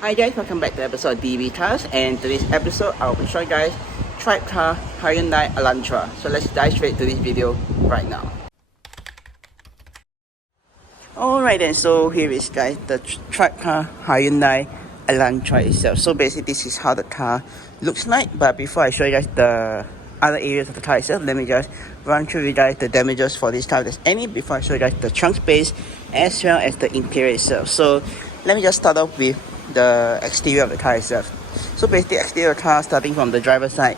Hi guys, welcome back to episode of DB Cars, and today's episode I'll be showing you guys TribeCar Hyundai Elantra. So let's dive straight to this video right now. Alright then, so here is guys the TribeCar Hyundai Elantra itself. So basically this is how the car looks like, but before I show you guys the other areas of the car itself, let me just run through you guys the damages for this car if there's any before I show you guys the trunk space as well as the interior itself. So let me just start off with the exterior of the car itself. So basically exterior car starting from the driver's side,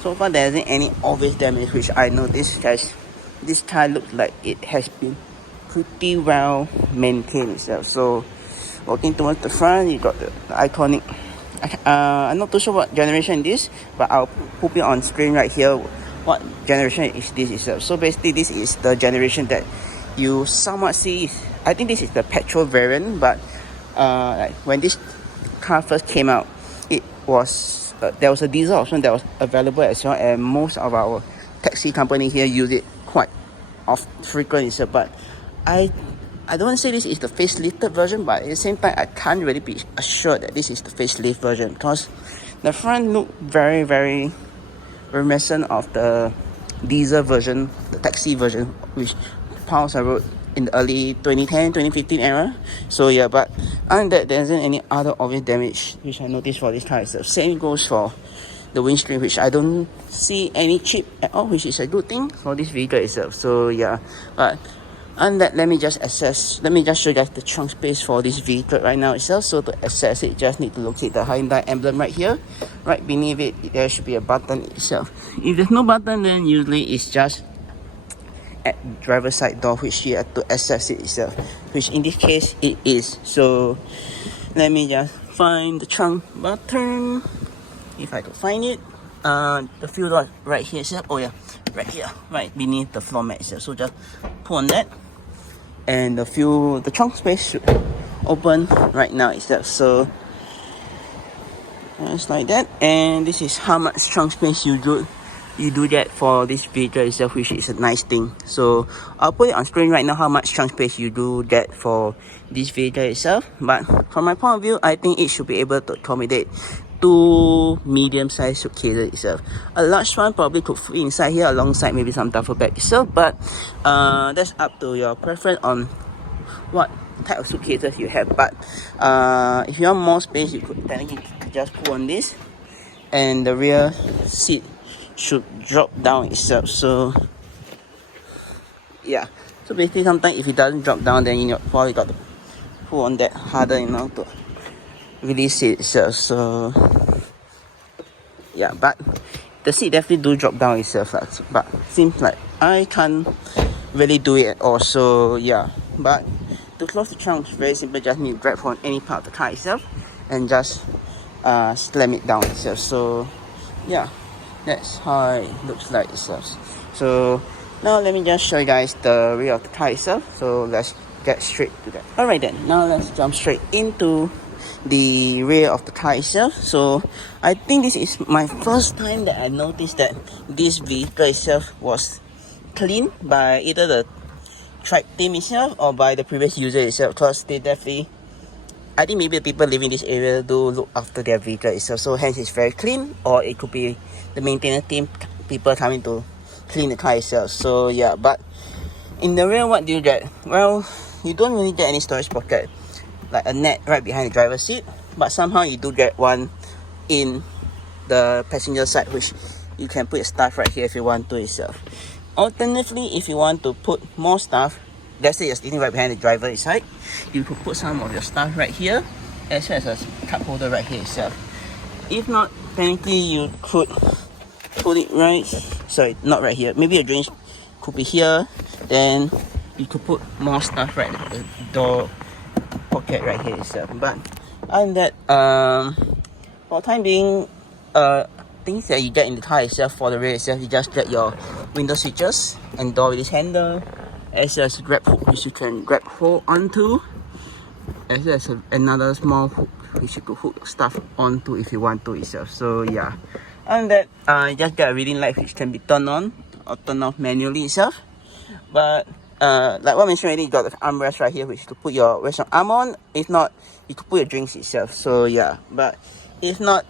so far there isn't any obvious damage which I noticed guys. This car looks like it has been pretty well maintained itself. So walking towards the front, you got the iconic I'm not too sure what generation this, but I'll put it on screen right here what generation is this itself. So basically this is the generation that you somewhat see. I think this is the petrol variant, but like when this car first came out, it was there was a diesel option that was available as well, and most of our taxi company here use it quite frequently. So, but I don't want to say this is the facelifted version, but at the same time I can't really be assured that this is the facelift version because the front look very reminiscent of the diesel version, the taxi version, which Pulse I wrote in the early 2010-2015 era. So yeah, but other than that, there isn't any other obvious damage which I noticed for this car itself. Same goes for the windscreen, which I don't see any chip at all, which is a good thing for this vehicle itself. So yeah, but and that, let me just show you guys the trunk space for this vehicle right now itself. So to access it, just need to locate the Hyundai emblem right here. Right beneath it, there should be a button itself. If there's no button, then usually it's just at driver's side door which you have to access it itself, which in this case it is. So let me just find the trunk button if I could find it. The fuel door right here itself. Oh yeah, right here, right beneath the floor mat itself. So just pull on that, and the trunk space should open right now itself. So just like that, and this is how much trunk space you do get for this vehicle itself, which is a nice thing. So I'll put it on screen right now how much trunk space you do get for this vehicle itself. But from my point of view, I think it should be able to accommodate two medium-sized suitcases itself. A large one probably could fit inside here alongside maybe some duffel bag itself, but that's up to your preference on what type of suitcases you have. But if you want more space, you could technically just pull on this, and the rear seat should drop down itself. So yeah, so basically sometimes if it doesn't drop down, then you probably got to pull on that harder, to release it itself. So yeah, but the seat definitely do drop down itself, but seems like I can't really do it at all. So yeah, but to close the trunk, it's very simple. Just need to grab from any part of the car itself and just slam it down itself. So yeah, that's how it looks like itself. So now let me just show you guys the rear of the car itself. So let's get straight to that. Alright then, now let's jump straight into the rear of the car itself. So I think this is my first time that I noticed that this vehicle itself was cleaned by either the Tribe team itself or by the previous user itself, because they definitely, I think maybe the people living in this area do look after their vehicle itself, so hence it's very clean. Or it could be the maintenance team, people coming to clean the car itself. So yeah, but in the rear, what do you get? Well, you don't really get any storage pocket, like a net right behind the driver's seat, but somehow you do get one in the passenger side, which you can put your stuff right here if you want to itself. Alternatively, if you want to put more stuff, let's say you're sitting right behind the driver's side, you could put some of your stuff right here, as well as a cup holder right here itself. If not, technically you could put it not right here, maybe your drinks could be here, then you could put more stuff right at the door pocket right here itself. But other than that, for the time being, things that you get in the car itself for the rear itself, you just get your window switches and door release handle, as well as a grab hook which you can grab hold onto, as well as another small hook which you could hook stuff onto if you want to itself. So yeah, and that you just get a reading light which can be turned on or turned off manually itself. But like what I mentioned already, you got the armrest right here, which to put your restaurant arm on. If not, you could put your drinks itself. So yeah, but if not,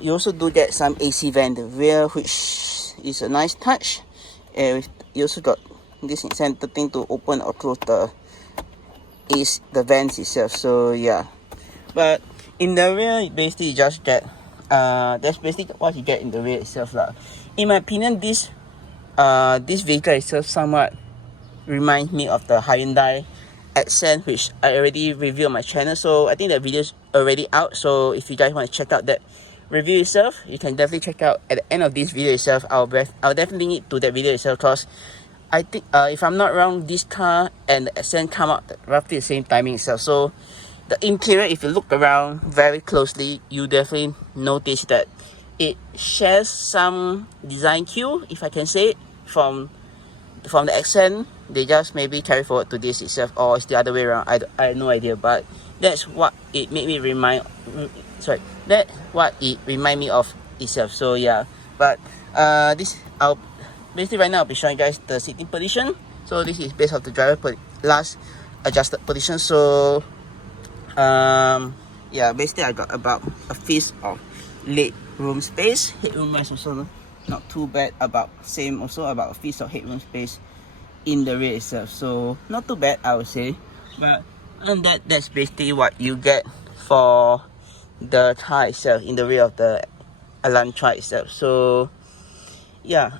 you also do get some AC vent in the rear, which is a nice touch. And you also got this center thing to open or close the vents itself. So yeah, but in the rear, basically you just get that's basically what you get in the rear itself lah. In my opinion, this vehicle itself somewhat reminds me of the Hyundai Accent, which I already reviewed on my channel. So I think that video is already out. So if you guys want to check out that review itself, you can definitely check out at the end of this video itself. I'll definitely link to that video itself, because I think if I'm not wrong, this car and the Accent come out at roughly the same timing itself. So the interior, if you look around very closely, you definitely notice that it shares some design cue, if I can say it, from the Accent. They just maybe carry forward to this itself, or it's the other way around. I have no idea, but that's what it made me that's what it remind me of itself. So yeah, but basically right now I'll be showing you guys the seating position. So this is based off the driver last adjusted position. So yeah, basically I got about a fist of leg room space. Headroom wise also not too bad, about same, also about a fist of headroom space in the rear itself. So not too bad, I would say. But that's basically what you get for the car itself in the rear of the Elantra itself. So yeah,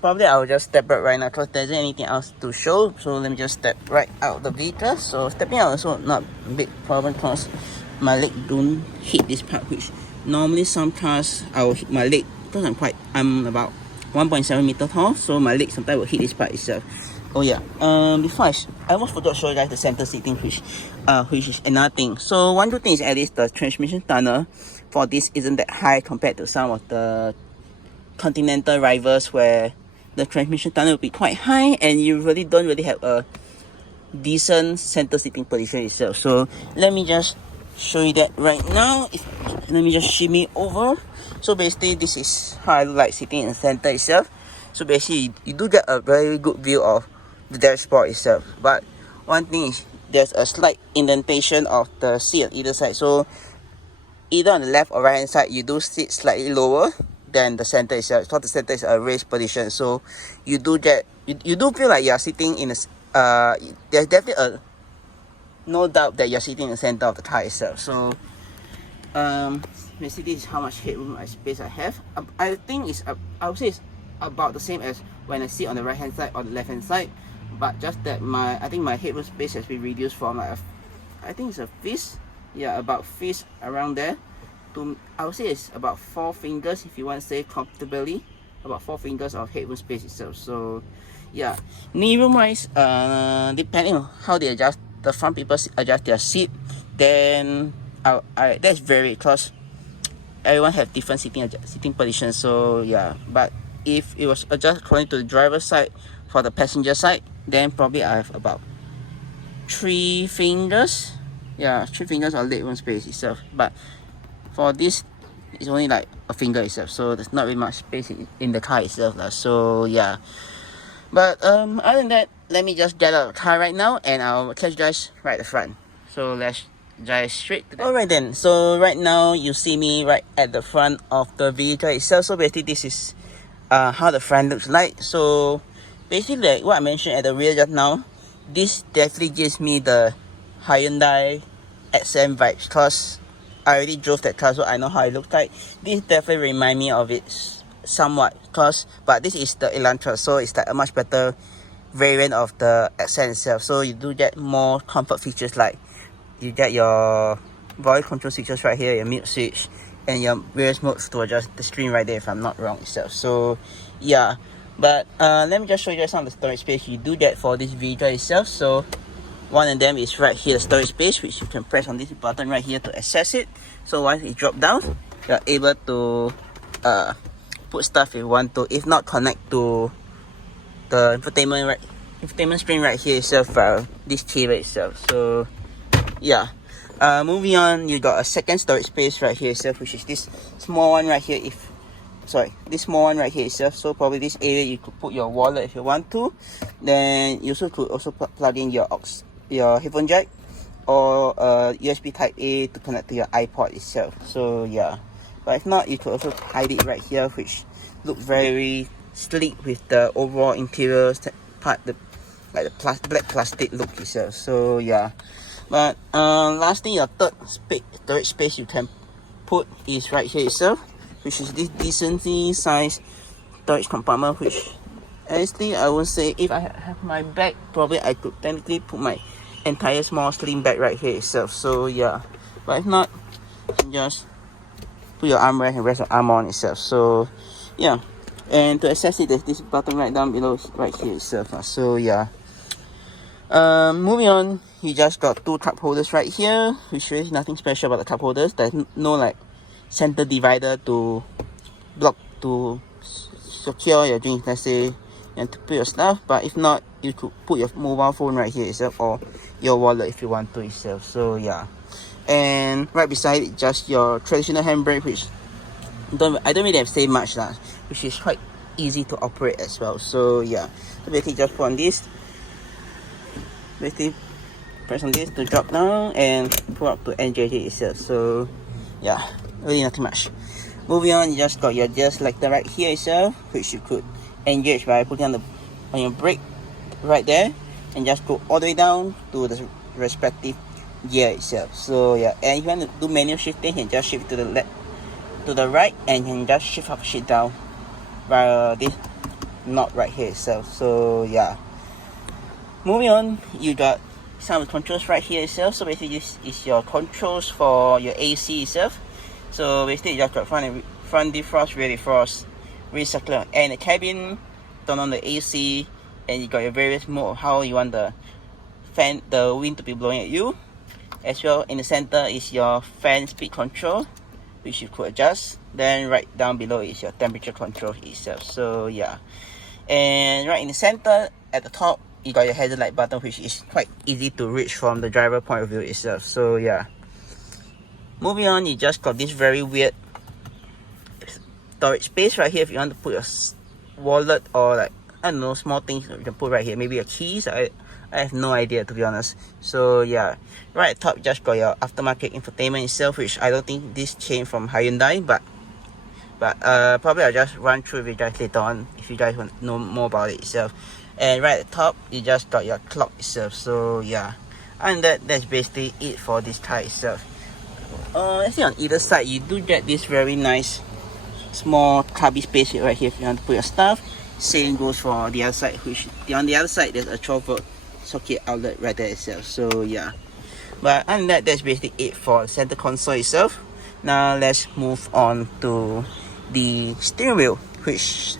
probably I'll just step out right now because there isn't anything else to show. So let me just step right out of the vehicle. So stepping out also not a big problem because my leg don't hit this part, which normally some cars I will hit my leg because I'm about 1.7 meter tall, so my leg sometimes will hit this part itself. Oh yeah, before I almost forgot to show you guys the center seating, which is another thing. So one good thing is at least the transmission tunnel for this isn't that high compared to some of the continental rivals where the transmission tunnel will be quite high and you really don't really have a decent center seating position itself. So let me just show you that right now. Let me just shimmy over. So basically this is how I look like sitting in the center itself. So basically you do get a very good view of the dashboard itself. But one thing is there's a slight indentation of the seat on either side. So either on the left or right hand side, you do sit slightly lower than the center itself. So the center is a raised position. So you do feel like you're sitting in a there's definitely no doubt that you're sitting in the center of the car itself. So basically this is how much headroom space I have. I think I would say it's about the same as when I sit on the right hand side or the left hand side, but just that I think my headroom space has been reduced from like I think it's a fist, yeah, about fist around there, to I would say it's about 4 fingers if you want to say comfortably, about 4 fingers of headroom space itself. So yeah, knee room wise, depending on how they adjust, the front people adjust their seat, then that's very close. Everyone have different sitting positions. So yeah, but if it was adjusted according to the driver's side, for the passenger side, then probably I have about 3 fingers. Yeah, 3 fingers of legroom space itself. But for this, it's only like a finger itself. So there's not really much space in the car itself. So yeah. But other than that, let me just get out of the car right now and I'll catch you guys right at the front. So let's drive straight to that. Alright then, so right now you see me right at the front of the vehicle itself. So basically this is how the front looks like. So basically like what I mentioned at the rear just now, this definitely gives me the Hyundai Accent vibes because I already drove that car, so I know how it looks like. This definitely reminds me of it somewhat, but this is the Elantra, so it's like a much better variant of the Accent itself. So you do get more comfort features, like you get your voice control switches right here, your mute switch, and your various modes to adjust the screen right there if I'm not wrong itself. So yeah, but let me just show you guys some of the storage space you do get for this vehicle itself. So one of them is right here, the storage space, which you can press on this button right here to access it. So once it drop down, you're able to put stuff if you want to. If not, connect to the infotainment screen right here itself, this cable itself. So yeah, moving on, you got a second storage space right here itself, which is this small one right here. If sorry, this small one right here itself. So probably this area you could put your wallet if you want to. Then you also could plug in your headphone jack or USB Type A to connect to your iPod itself. So yeah, but if not, you could also hide it right here, which looks very sleek with the overall interior part, like the black plastic look itself. So yeah, but lastly, your third storage space you can put is right here itself, which is this decently sized storage compartment, which honestly I would say if I have my bag, probably I could technically put my entire small slim bag right here itself. So yeah, but if not, just put your armrest and rest your arm on itself. So yeah, and to access it, there's this button right down below right here itself. So yeah, moving on, you just got two cup holders right here, which is nothing special about the cup holders. There's no like center divider to secure your drinks, let's say, and to put your stuff. But if not, you could put your mobile phone right here itself, or your wallet if you want to itself. So yeah, and right beside it, just your traditional handbrake, which I don't really have to say much lah, which is quite easy to operate as well. So yeah, so basically just put on this, basically press on this to drop down and pull up to engage it itself. So yeah, really nothing much. Moving on, you just got your gear selector right here itself, which you could engage by putting on your brake right there, and just go all the way down to the respective gear itself. So yeah, and if you want to do manual shifting, you can just shift to the left, to the right, and you can just shift up, shift down by this knob right here itself. So yeah, moving on, you got some of the controls right here itself. So basically this is your controls for your AC itself. So basically you just got front defrost, rear defrost, recircular, and the cabin, turn on the AC, and you got your various mode of how you want the wind to be blowing at you. As well, in the center is your fan speed control, which you could adjust. Then right down below is your temperature control itself. So yeah, and right in the center at the top, you got your headlight button, which is quite easy to reach from the driver point of view itself. So yeah, moving on, you just got this very weird storage space right here if you want to put your wallet or like, I don't know, small things you can put right here, maybe your keys. I have no idea, to be honest. So yeah, right at top just got your aftermarket infotainment itself, which I don't think this came from Hyundai, but probably I'll just run through with you guys later on if you guys want to know more about it itself. And right at the top, you just got your clock itself. So yeah, and that's basically it for this car itself. Let's see, on either side you do get this very nice small cubby space right here if you want to put your stuff. Same goes for the other side, which on the other side there's a 12-volt socket outlet right there itself. So yeah, but other than that, that's basically it for the center console itself. Now let's move on to the steering wheel, which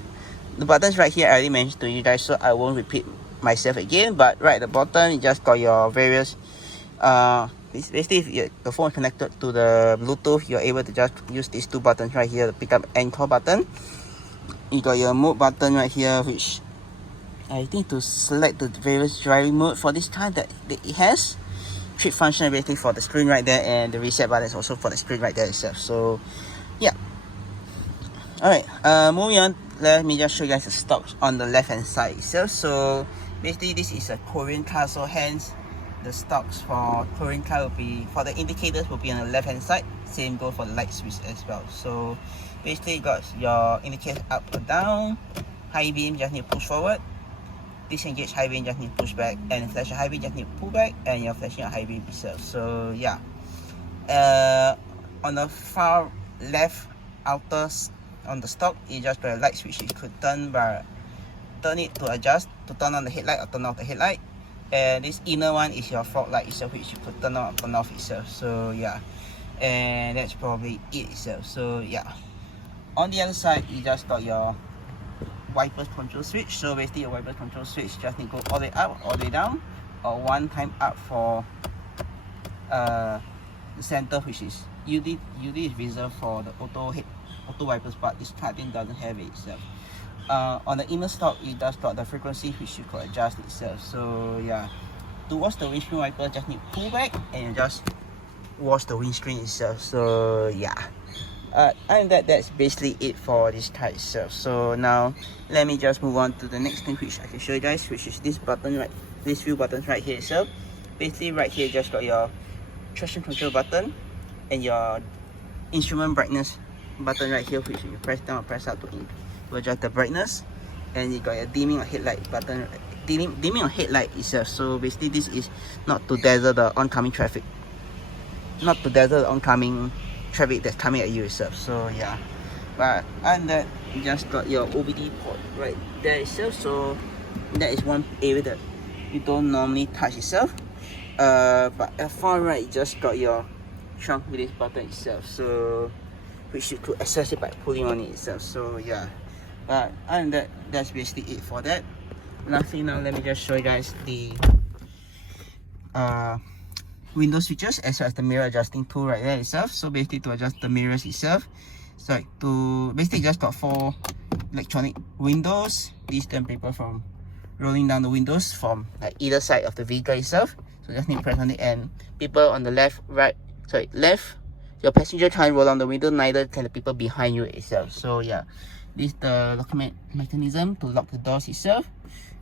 the buttons right here I already mentioned to you guys, so I won't repeat myself again. But right at the bottom, you just got your various basically if your phone is connected to the Bluetooth, you're able to just use these two buttons right here, the pick up and call button. You got your mode button right here, which I think to select the various driving mode for this car that it has. Trip function everything for the screen right there, and the reset button is also for the screen right there itself. So yeah, alright, moving on, let me just show you guys the stocks on the left hand side itself. So basically this is a Korean car, so hence the stocks for Korean car will be, for the indicators will be on the left hand side. Same goes for the light switch as well. So basically you got your indicator up or down, high beam just need to push forward, disengage high beam just need to push back, and flash high beam just need to pull back, and you're flashing your high beam itself. So yeah, on the far left outer on the stock, you just got a light switch you could turn it to adjust to turn on the headlight or turn off the headlight. And this inner one is your fog light itself, which you could turn on or turn off itself. So yeah, and that's probably it itself. So yeah, on the other side you just got your wipers control switch. So basically your wipers control switch just need to go all the way up, all the way down, or one time up for the center, which is UD is reserved for the auto wipers, but this car thing doesn't have it itself. On the inner stock, it does got the frequency which you could adjust itself. So yeah, to wash the windscreen wiper, just need to pull back and just wash the windscreen itself. So yeah, And that's basically it for this car itself. So now let me just move on to the next thing which I can show you guys, which is this button, right, these few buttons right here itself. Basically right here just got your traction control button and your instrument brightness button right here, which you press down or press up to adjust the brightness. And you got your dimming or headlight button, dimming or headlight itself. So basically this is not to dazzle the oncoming traffic, not to dazzle the oncoming traffic that's coming at you itself. So yeah, but and that you just got your OBD port right there itself. So that is one area that you don't normally touch itself. But at far right you just got your trunk release button itself, so which you could access it by pulling on it itself. So yeah, but other than that, that's basically it for that. Lastly, now let me just show you guys the window switches as well as the mirror adjusting tool right there itself. So basically to adjust the mirrors itself, so to basically just got 4 electronic windows. These stamp paper from rolling down the windows from like either side of the vehicle itself. So just need to press on it, and people on the left, your passenger can't roll down the window, neither can the people behind you itself. So yeah, this is the locking mechanism to lock the doors itself,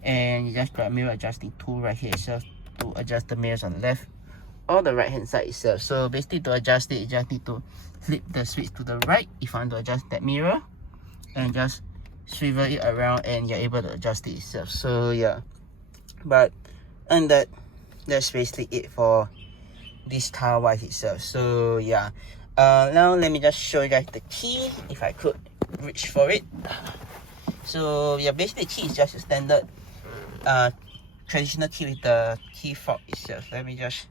and you just got a mirror adjusting tool right here itself to adjust the mirrors on the left or the right hand side itself. So basically to adjust it, you just need to flip the switch to the right if you want to adjust that mirror, and just swivel it around and you're able to adjust it itself. So yeah, but and that's basically it for this car wise itself. So yeah, now let me just show you guys the key if I could reach for it. So yeah, basically the key is just a standard traditional key with the key fob itself. Let me just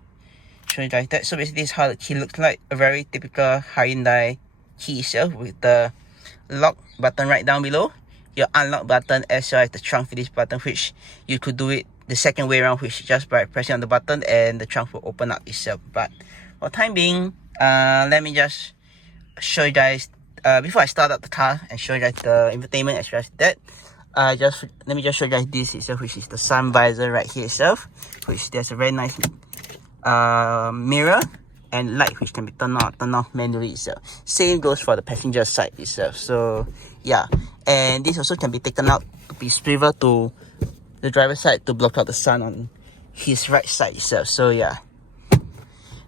show you guys that. So basically this is how the key looks like, a very typical Hyundai key itself, with the lock button right down below, your unlock button, as well as the trunk release button, which you could do it the second way around, which just by pressing on the button and the trunk will open up itself. But for the time being, let me just show you guys before I start up the car and show you guys the infotainment as well as that. Let me just show you guys this itself, which is the sun visor right here itself, which there's a very nice mirror and light which can be turned on, turned off manually itself. Same goes for the passenger side itself. So yeah, and this also can be taken out to be swivel to the driver's side to block out the sun on his right side itself. So yeah,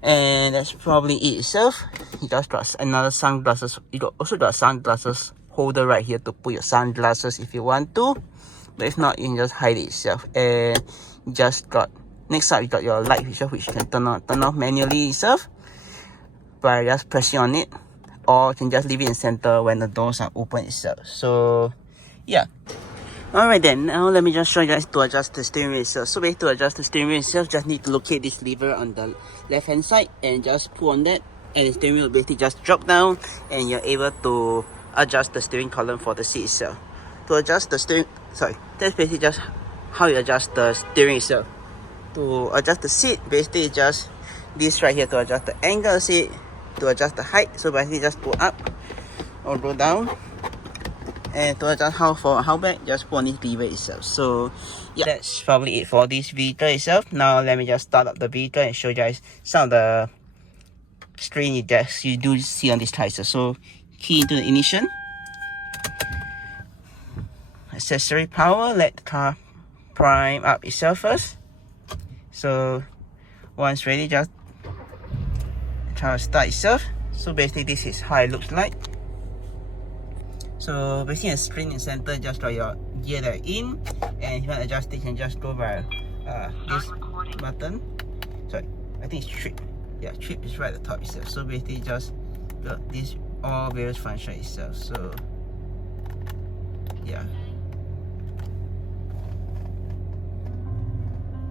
and that's probably it itself. You just got another sunglasses. Also got a sunglasses holder right here to put your sunglasses if you want to, but if not, you can just hide it itself. And you just got, next up you got your light itself, which you can turn on, turn off manually itself by just pressing on it, or you can just leave it in center when the doors are open itself. So yeah. Alright then, now let me just show you guys to adjust the steering wheel itself. So basically to adjust the steering wheel itself, just need to locate this lever on the left hand side and just pull on that, and the steering wheel will basically just drop down and you're able to adjust the steering column for the seat itself. To adjust the steering, that's basically just how you adjust the steering itself. To adjust the seat, basically just this right here to adjust the angle of the seat, to adjust the height. So basically just pull up or go down. And to adjust how back, just pull on this lever itself. So yeah, that's probably it for this vehicle itself. Now let me just start up the vehicle and show you guys some of the screen you do see on this car. So key into the ignition, accessory power, let the car prime up itself first. So once ready, just try to start itself. So basically this is how it looks like. So basically a screen in center, just got your gear there in, and if you want to adjust it, you can just go by this button. Sorry, I think it's trip. Yeah, trip is right at the top itself. So basically just got this all various functions itself. So yeah.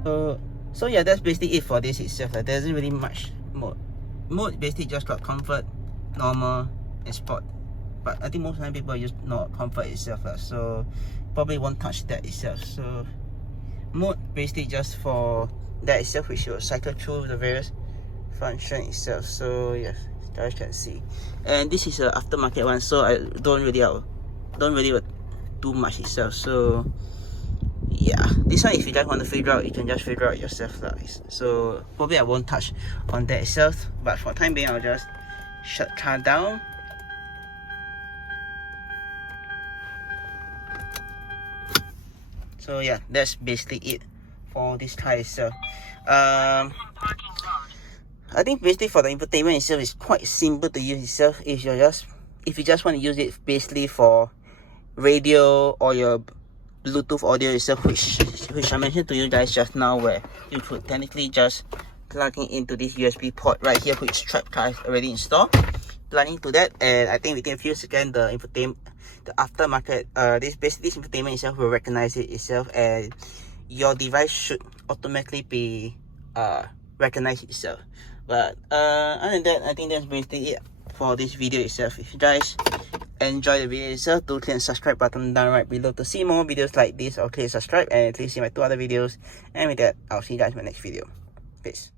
So yeah, that's basically it for this itself. There isn't really much mode. Mode basically just got comfort, normal, and sport. But I think most of the time people use not comfort itself, so probably won't touch that itself. So mode basically just for that itself, which will cycle through the various function itself. So yeah, you guys can see. And this is an aftermarket one, so I don't really do much itself. So yeah, this one if you guys want to figure out, you can just figure out yourself. So probably I won't touch on that itself. But for the time being, I'll just shut car down So yeah, that's basically it for this car itself. I think basically for the infotainment itself is quite simple to use itself. If you just want to use it basically for radio or your Bluetooth audio itself, which I mentioned to you guys just now, where you could technically just plug in into this USB port right here, which TribeCar is already installed. Plug into that, and I think within a few seconds the infotainment, the aftermarket, this infotainment itself will recognize it itself, and your device should automatically be recognize itself. But other than that, I think that's basically it for this video itself. If you guys enjoy the video itself, do click the subscribe button down right below to see more videos like this, or click subscribe and please see my 2 other videos. And with that, I'll see you guys in my next video. Peace.